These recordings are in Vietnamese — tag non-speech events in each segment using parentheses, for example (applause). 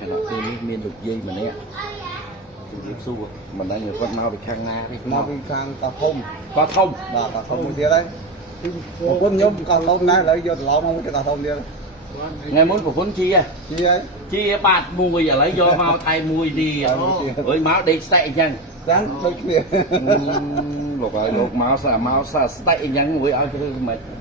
ខណៈពេលនេះមានលោកយាយម្នាក់ជំរាបសួរមិនដឹងថាគាត់មកពីខាងណាទេ មកពីខាងតាធំ គាត់ធំ បាទតាធំមួយទៀតហើយប្រពន្ធខ្ញុំក៏ឡុំដែរឥឡូវយកត្រឡប់មកទៅតាធំទៀត ថ្ងៃមុនប្រពន្ធជា ជីហើយ ជាបាតមួយឥឡូវយកមកថែមមួយទៀត ថែមមួយទៀត អើយមកដេកស្តែកអញ្ចឹង ចឹងដូចគ្នា លោកហើយលោកមកសាមកសាស្តែកអញ្ចឹងមួយឲ្យធ្វើមិន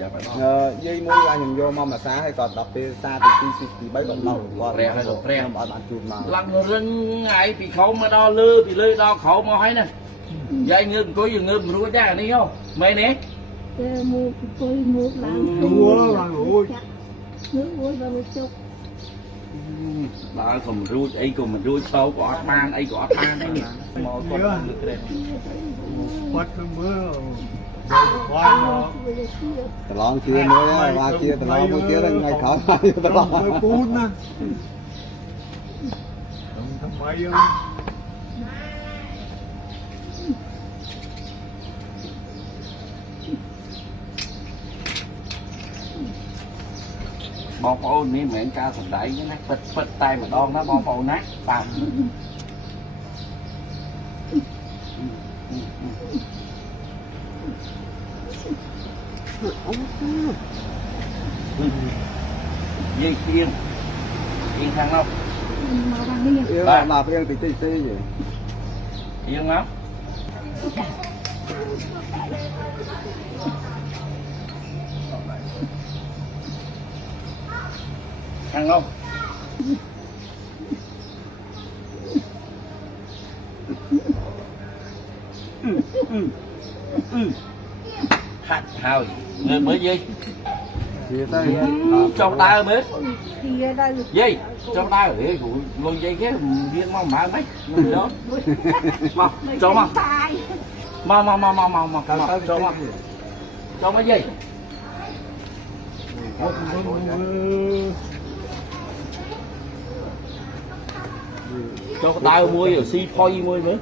យ អឺយាយមួយអាចខ្ញុំយកមកមួយសាហើយក៏ដល់ពេលសាទី2ទី3គាត់មកគាត់ខ្ញុំអត់បានជួបមក ឡើងរឹងឯងពីក្រោមមកដល់លើពីលើដល់ក្រោមមកហើយណាយាយងើបអង្គុយងើបមិនរួចដែរអានេះហ៎មែនទេ តែមកពុយមកឡើង អូ ឡើងរួចnước uống vào một chút ដើរក៏មិនរួចអីក៏មិនរួចសោក៏អត់បានអីក៏អត់បានដែរនេះមកគាត់លើកក្រែ គាត់ទៅមើល ដល់គាត់មក ត្រឡងជាមួយហើយមកជាត្រឡងមួយទៀតហើយថ្ងៃក្រោយមកត្រឡង ទៅពូនណាខ្ញុំថ្មីយើង បងប្អូននេះមិនមែនការសំដែងទេណាពិតពិតតែម្ដងណាបងប្អូនណាបាទ Dây kiên Kiên thằng không? Yên mà mập yên tí tí tí vậy Yên lắm Thằng không? Mm-hmm. (laughs) thôi người mới gì? Chia tay trong tay biết. Gì? Trong tay để luôn dây cái viên mong mãi mấy? Người đó. (laughs) Cho mà. mà mà mà mà mà mà cho mà cho mà. gì? Cho tao mua ở si phoi mua nữa.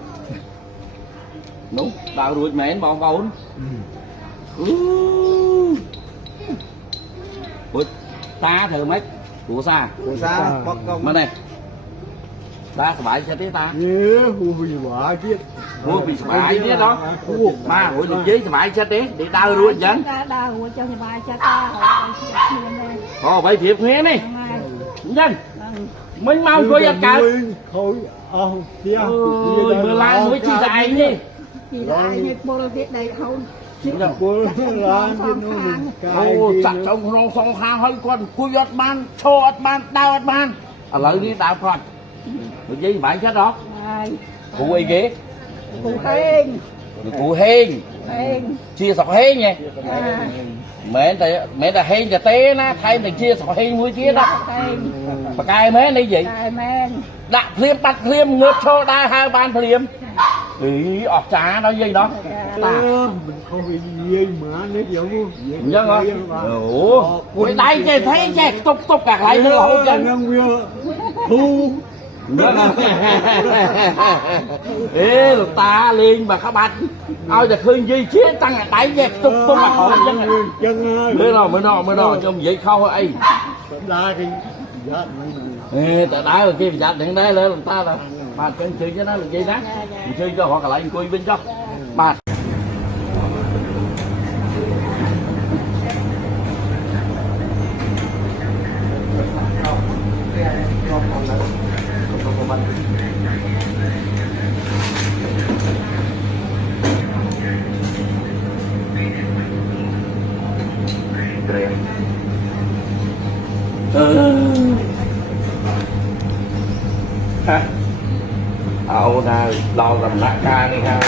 Đúng tao ruột mẹ nó bao bao ủa ta thử mấy? Của xa của xa bắt công. Mà này ba sợ bãi sẽ tới ta. Ui bà chết ui bị sợ bãi biết đó. Ba ui được giấy sợ bãi sẽ tới để ta. Luôn chẳng ồ vậy thiệp nghe đi. Dạ, Dân mình ừ. mau coi giặt cả. thôi ôi mưa lai mới chi dài nhỉ? chi dài nhỉ? Bộ đầu tiết đây không អញ្ចឹងពលឡានទៀតនោះនឹងកាអូយចាក់ចុងក្នុងសងខាងហើយគាត់អង្គុយអត់បានឈរអត់បានដើរអត់បានឥឡូវនេះដើរប្រត់និយាយសប្បាយចិត្តហ៎ này គ្រូអីគេ cụ hên គ្រូហេង hên ជាស្រុកហេងហ៎ à មែនតែមែនតែហេងតែទេណាថែមទាំងជាស្រុកហេងមួយទៀតណា hên បកកែមែននេះនិយាយ tài men ដាក់ភ្លាមបាត់ភ្លាមងើបឈរដើរហើរបានភ្លាមអីអស់ចា Ý, ọt chá nó dây đó. Ta Mình không bị dây mà nếu (laughs) vậy không? Dạ rồi Đủ quỳ tay chè thấy chè tục tục cả lại nữa hậu chân Nhân viên Thu. Ê, là ta liền bà khá bạch Ai là khương dây chế tăng là tay dẹp tục tục mà khổ chân à Mới rồi, mới rồi, mới rồi, trong vậy không ấy Ê, tại đá rồi kia, chặt đừng đây lên lục ta rồi. ប់ខ្ទប់អាក្រោយចឹង ចឹងហើយ មើលដល់មើលដល់មើលដល់ខ្ញុំនិយាយខុសអី ដាគេយ៉ាត់មិន អេតែដើរគេប្រយ័ត្នហ្នឹងដែរលើលោកតាបាទចឹងជើញណាលោកយាយណាអញ្ជើញទៅរកកន្លែងអង្គុយវិញចុះបាទ អោណាដល់ដំណាក់កាលនេះហើយ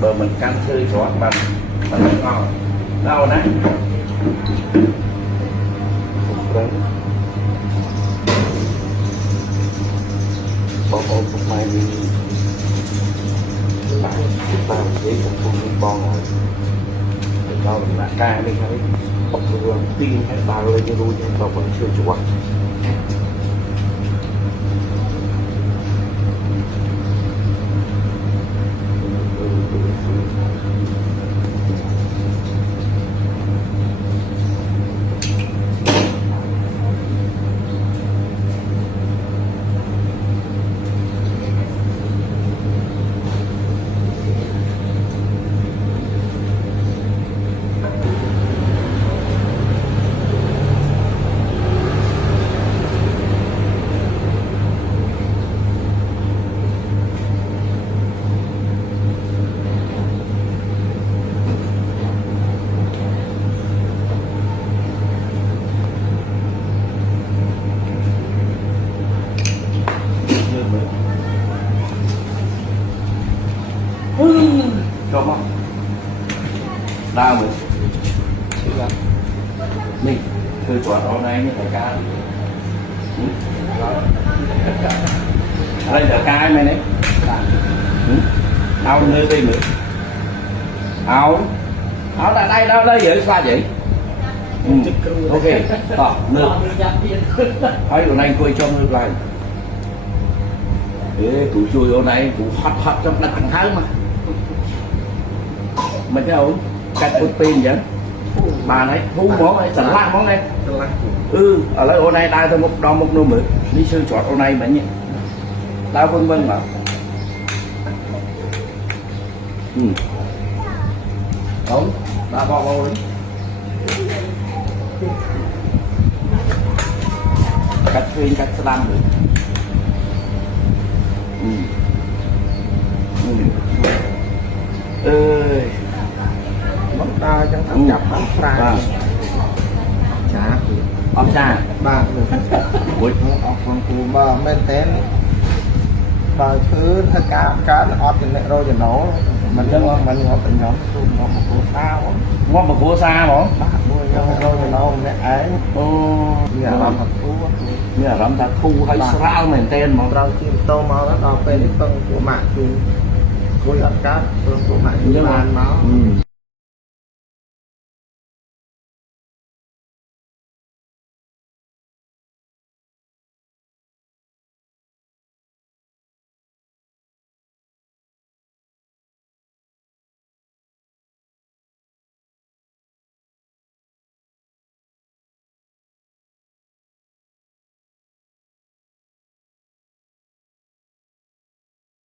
បើមិនកាន់ឈើច្រត់បាត់មិនអត់ដល់ណាប្រឹងប បងប្អូនពុកម៉ែមានបាទតាមនិយាយកំពុងមានបងហើយដល់ដំណាក់កាលនេះហើយអត់រឿងពីហើយបើលេងរួចហើយបងប្អូនជឿ cho không? Đau mình đi thư quả hôm này như thầy ca Ừ. đây là ca mày đấy. Ừ. nơi tìm được áo áo là đây đâu đây vậy sao vậy? Ừ. ok. Ờ, Tỏ nước thấy hôm nay quay cho nước lại. Ê, tụi chui hôm nay tụi hot hot trong đất thằng mà. Macau cắt bút pin vậy? Bà này thu món này chẳng lạ món này. ừ ở lại hôm nay đai tôi một đo một nô mực. Đi sư chọn hôm nay bệnh nhỉ? Tao vân vân mà. Ừ. Đúng ba bao bao đấy cắt pin cắt slam rồi ừ. จับบ้างปลาบ้างจ้าออกจ้าบ้างเลยออกฟังกูบ้างแม่เต้นบ้างชื้ถ้าการการออกจนเราจะโนมันจะงอมันงอเป็นงอมซุ่มงอมาโคซาผมงอมาโคซาผมบ้าด้วยเราจะโนเนี่ยไอ้โอ้เนี่ยรำทักคู่เนี่ยรำทักคู่ให้สร้างแม่นเต้นมองเราที่โตมาแล้วเราเป็นต้นตัวหมากจูคุยกับการตัวหมากจูนานมา